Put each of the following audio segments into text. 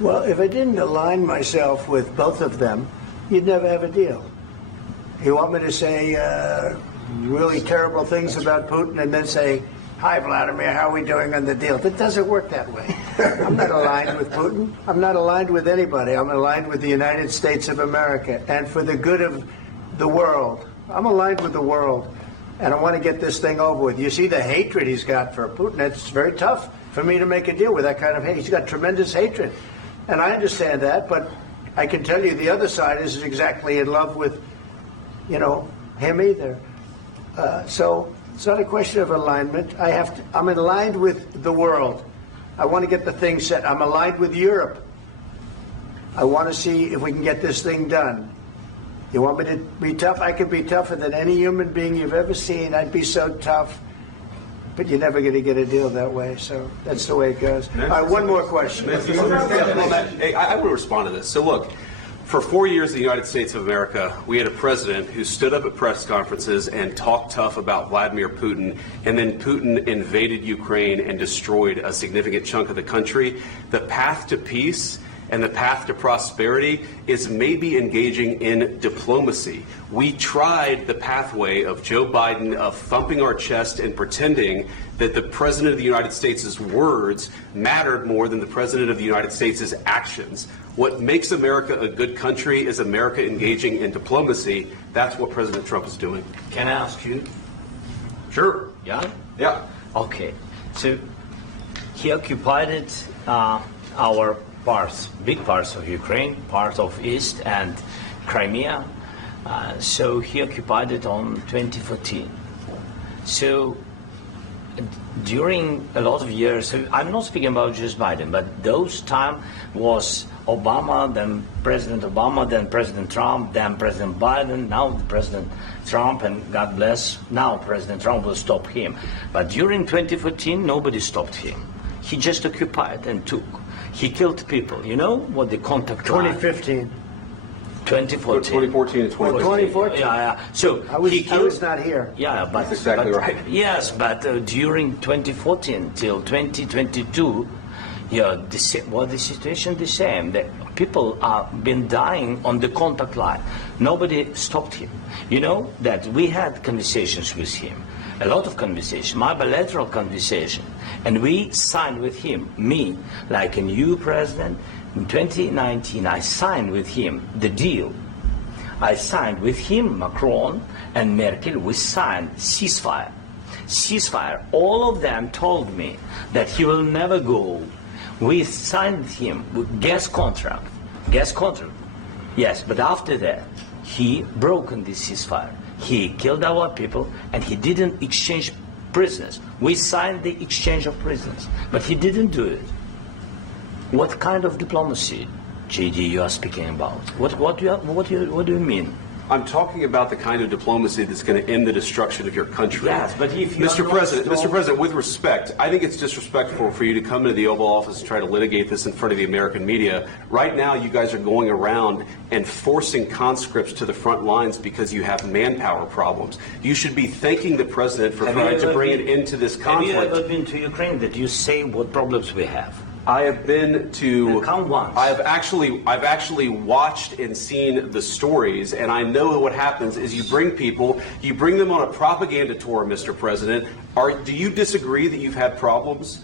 Well, if I didn't align myself with both of them, you'd never have a deal. You want me to say really terrible things about Putin and then say, "Hi, Vladimir, how are we doing on the deal?" That doesn't work that way. I'm not aligned with Putin. I'm not aligned with anybody. I'm aligned with the United States of America. And for the good of the world, I'm aligned with the world. And I want to get this thing over with. You see the hatred he's got for Putin. It's very tough for me to make a deal with that kind of hate. He's got tremendous hatred. And I understand that, but I can tell you the other side is exactly in love with, him either. So it's not a question of alignment. I'm aligned with the world. I want to get the thing set. I'm aligned with Europe. I want to see if we can get this thing done. You want me to be tough? I could be tougher than any human being you've ever seen. I'd be so tough. But you're never going to get a deal that way. So that's the way it goes. All right, one more question. Hey, I want to respond to this. So look, for 4 years in the United States of America, we had a president who stood up at press conferences and talked tough about Vladimir Putin, and then Putin invaded Ukraine and destroyed a significant chunk of the country. The path to peace and the path to prosperity is maybe engaging in diplomacy. We tried the pathway of Joe Biden of thumping our chest and pretending that the President of the United States' words mattered more than the President of the United States' actions. What makes America a good country is America engaging in diplomacy. That's what President Trump is doing. Can I ask you? Sure. Yeah? Yeah. Okay. So he occupied our parts, big parts of Ukraine, part of East and Crimea. So he occupied it on 2014. So during a lot of years, so I'm not speaking about just Biden, but those time was Obama, then President Obama, then President Trump, then President Biden, now President Trump, and God bless, now President Trump will stop him. But during 2014, nobody stopped him. He just occupied and took. He killed people. You know what the contact 2015. 2014 and 2015. 2014. Yeah. So I was not here. Yeah, but that's exactly right. Yes, but during 2014 till 2022, the situation the same. The people have been dying on the contact line. Nobody stopped him. You know that we had conversations with him, a lot of conversation, my bilateral conversation, and we signed with him, me, like a new president. In 2019, I signed with him the deal. I signed with him, Macron and Merkel, we signed ceasefire. Ceasefire. All of them told me that he will never go. We signed with him with gas contract. Gas contract. Yes, but after that, he broken this ceasefire. He killed our people and he didn't exchange prisoners. We signed the exchange of prisoners, but he didn't do it. What kind of diplomacy, JD, you are speaking about? What do you mean? I'm talking about the kind of diplomacy that's going to end the destruction of your country. Yes, but if you Mr. President, with respect, I think it's disrespectful for you to come into the Oval Office and try to litigate this in front of the American media. Right now, you guys are going around and forcing conscripts to the front lines because you have manpower problems. You should be thanking the President for trying to bring an end to this conflict. Have you ever been to Ukraine that you say what problems we have? I have been to. Come once. I've actually watched and seen the stories, and I know what happens is you bring them on a propaganda tour, Mr. President. Do you disagree that you've had problems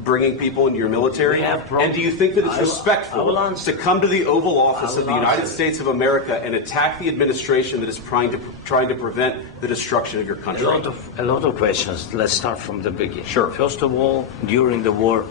bringing people into your military? We have problems. And do you think that it's respectful to come to the Oval Office of the United States of America and attack the administration that is trying to prevent the destruction of your country? A lot of questions. Let's start from the beginning. Sure. First of all, during the war,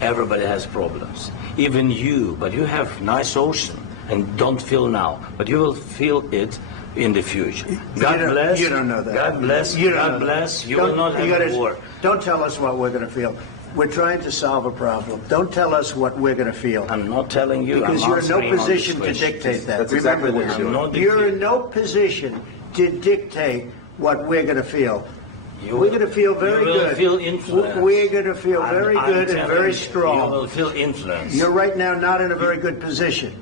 everybody has problems, even you, but you have nice ocean and don't feel now, but you will feel it in the future. God bless. You don't know that. God bless. God bless. You will not have war. Don't tell us what we're going to feel. We're trying to solve a problem. Don't tell us what we're going to feel. I'm not telling you. Because you're in no position to dictate that. That's exactly what you're doing. You're in no position to dictate what we're going to feel. We're going to feel very good. You will feel influence. We're going to feel very good and very strong. You will feel influence. You're right now not in a very good position.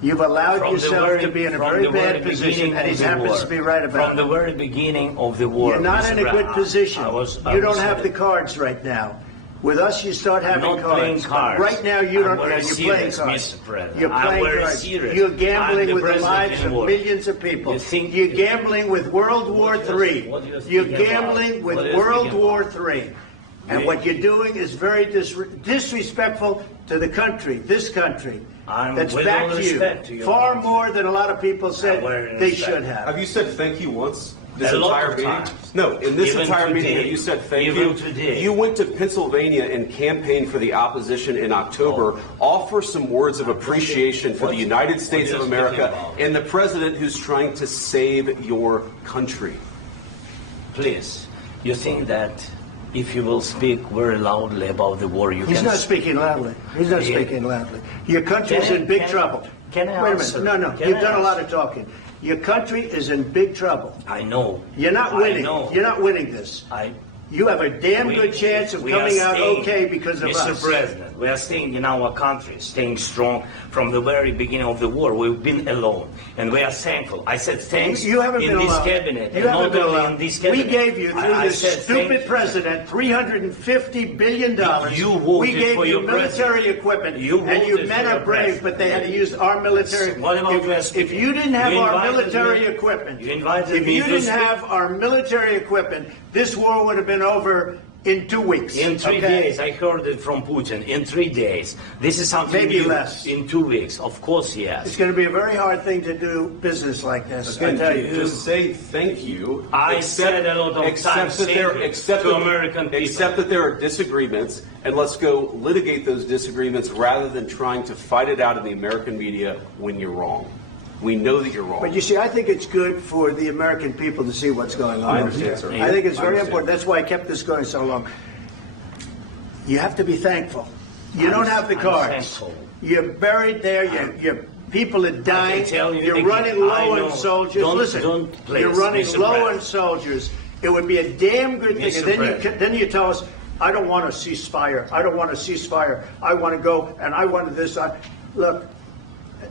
You've allowed yourself to be in a very bad position, and he happens to be right about it. From the very beginning of the war. You're not in a good position. You don't have the cards right now. With us, you start having Not playing cards. cards. Right now, you don't. I'm very You're playing serious, cards. Mr. President. You're I'm playing very cards. serious. You're I'm gambling the with the president lives of anymore. millions of people. You think- You're gambling with World War III. what you're You're speaking gambling about? with What are you World speaking War about? III. And what you're doing is very disrespectful to the country, this country. I'm That's with back all to respect to you. your Far country. more than a lot of people said very they respect. should have. Have you said thank you once this A lot entire of meeting? times. No, in this Even entire meeting, today. have you said thank Even you? today. You went to Pennsylvania and campaigned for the opposition in October. Offer some words of appreciation for the United States of you're America speaking about? and the president who's trying to save your country. Please, you think that if you will speak very loudly about the war, you He's can... not speaking loudly. He's not Yeah. speaking loudly. Your country's Can I- in big can- trouble. can I Wait a answer? minute. No. Can You've I done a lot answer? of talking. Your country is in big trouble. I know. You're not winning. I know. You're not winning this. You have a damn good chance of we are coming out staying, okay because of Mr. us. President, we are staying in our country, staying strong from the very beginning of the war. We've been alone, and we are thankful. I said thanks You haven't in been this alone. cabinet, You and haven't not been only alone. in this We cabinet. gave you, through I this said stupid thank you. president, $350 billion. You voted we gave for you your military president. equipment, You and you voted men for are your brave, president. but they had to use our military. What about if, West if you didn't have You our invited military me- equipment, you invited if me you to didn't speak- have our military equipment, this war would have been over in 2 weeks. In 3 okay? days, I heard it from Putin. In 3 days, this is something Maybe new. less. In 2 weeks, of course, yes. It's going to be a very hard thing to do business like this. I tell you. Just say thank you. I said a lot of except times that there, thank you except to that- American people. Except that there are disagreements, and let's go litigate those disagreements rather than trying to fight it out in the American media when you're wrong. We know that you're wrong. But you see, I think it's good for the American people to see what's going on. I understand, sir. I think it's I very understand. important. That's why I kept this going so long. You have to be thankful. You don't have the I'm cards. thankful. You're buried there. Your people are dying. tell you You're again, running I low know. on soldiers. Don't- Listen, don't please, you're running Mr. low President. on soldiers. It would be a damn good thing. Mr. And then President. then you tell us, I don't want a ceasefire. I don't want a ceasefire. I want to go and I want this. Look.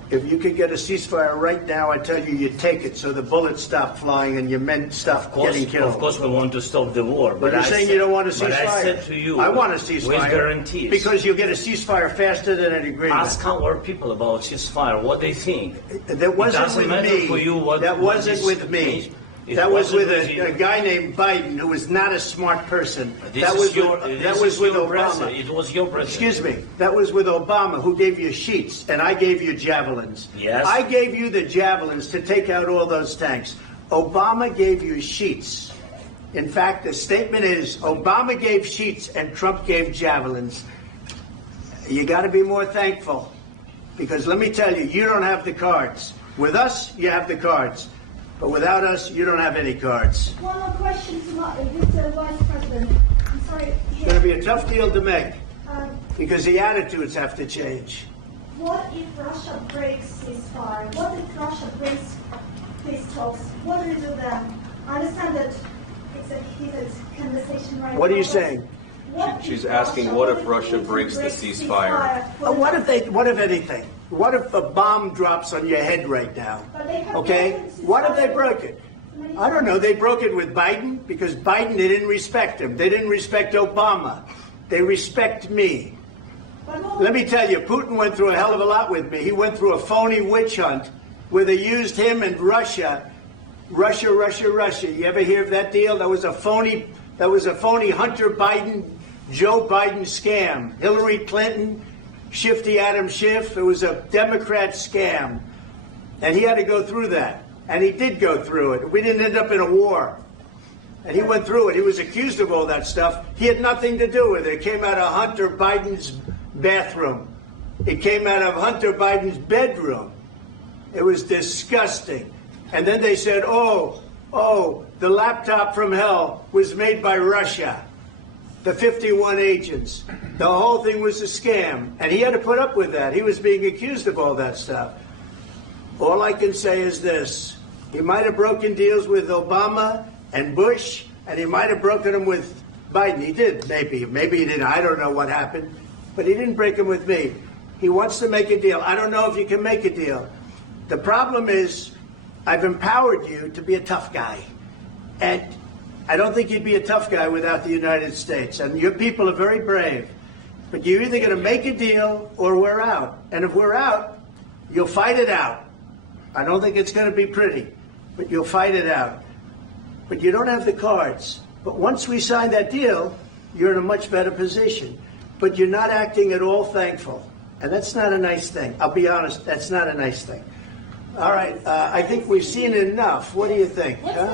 If you could get a ceasefire right now, I tell you, you take it so the bullets stop flying and your men stop getting killed. Of course, we want to stop the war. But you're I saying said- you don't want a ceasefire. But I said to you, I want a ceasefire. with guarantees. Because you'll get a ceasefire faster than an agreement. Ask our people about ceasefire, what they think. That wasn't doesn't with matter me. for you what- that what wasn't is- with me. It That was wasn't with with you. a guy named Biden, who was not a smart person. This that is was your, with, this that was is with your Obama. president. It was your president. Excuse me. That was with Obama, who gave you sheets, and I gave you javelins. Yes. I gave you the javelins to take out all those tanks. Obama gave you sheets. In fact, the statement is Obama gave sheets and Trump gave javelins. You got to be more thankful, because let me tell you, you don't have the cards. With us, you have the cards. But without us, you don't have any cards. One more question to Mr. Vice President. I'm sorry. It's going to be a tough deal to make, Uh, because the attitudes have to change. what if Russia breaks ceasefire? What if Russia breaks peace talks? What do we do then? I understand that it's a heated conversation right now. What are you but saying? what She's if asking, what if Putin Russia breaks the ceasefire? What if anything? What if a bomb drops on your head right now? But they have Okay? broken the What if they ceasefire broke it? many I don't know. times. They broke it with Biden because Biden, they didn't respect him. They didn't respect Obama. They respect me. But what- Let me tell you, Putin went through a hell of a lot with me. He went through a phony witch hunt where they used him and Russia. Russia. You ever hear of that deal? That was a phony Hunter Biden, Joe Biden scam. Hillary Clinton, Shifty Adam Schiff. It was a Democrat scam. And he had to go through that. And he did go through it. We didn't end up in a war. And he went through it. He was accused of all that stuff. He had nothing to do with it. It came out of Hunter Biden's bathroom. It came out of Hunter Biden's bedroom. It was disgusting. And then they said, oh, the laptop from hell was made by Russia. The 51 agents. The whole thing was a scam. And he had to put up with that. He was being accused of all that stuff. All I can say is this. He might have broken deals with Obama and Bush, and he might have broken them with Biden. He did, maybe. Maybe he didn't. I don't know what happened. But he didn't break them with me. He wants to make a deal. I don't know if you can make a deal. The problem is I've empowered you to be a tough guy. And I don't think you'd be a tough guy without the United States. And your people are very brave. But you're either going to make a deal or we're out. And if we're out, you'll fight it out. I don't think it's going to be pretty, but you'll fight it out. But you don't have the cards. But once we sign that deal, you're in a much better position. But you're not acting at all thankful. And that's not a nice thing. I'll be honest, that's not a nice thing. All right, I think we've seen enough. What do you think? Huh?